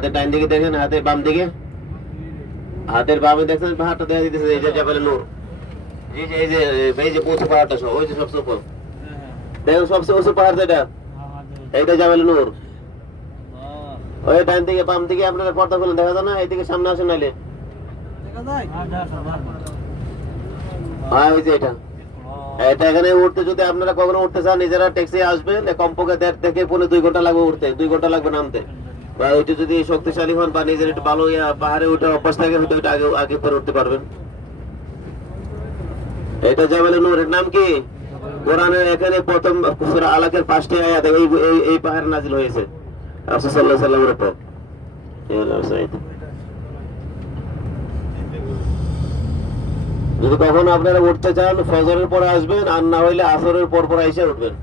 হাতের ডান দিকে দেখেন, হাতের বাম দিকে, হাতের বামে দেখছেন পাহাড়টা দেখা দিতেছে, এই যে জাবালে নূর। জি জি, এই যে উঁচু পাহাড়টা সব, ওই যে সবচেয়ে উপর দেখেন, সবচেয়ে উঁচু পাহাড় যেটা, এইটা জাবালে নূর। ওই ডান দিকে বাম দিকে আপনারা পর্দা খুলে দেখা যায় না, এইদিকে সামনে আসেন নাইলে। হ্যাঁ ওই যে এটা, এটা এখানে উঠতে যদি আপনারা কখনো উঠতে চান নিজেরা ট্যাক্সি আসবেন, কমপক্ষে 1.5 থেকে 2.5 ঘন্টা লাগবে উঠতে, 2 ঘন্টা লাগবে নামতে। বা ওইটা যদি শক্তিশালী হন বা নিজের একটু ভালো পাহাড়ে ওঠার অভ্যাস থাকে, হয়তো ওইটা আগে আগে পরে উঠতে পারবেন। এটা জাবালে নূরের নাম কি? কোরআনের এখানে প্রথম সূরা আলাকের 5টি আয়াত এই পাহাড়ে নাজিল হয়েছে রাসূল সাল্লাল্লাহু আলাইহি সাল্লামের উপর। যদি কখনো আপনারা উঠতে চান ফজরের পরে আসবেন, আর না হইলে আসরের পর এসে উঠবেন।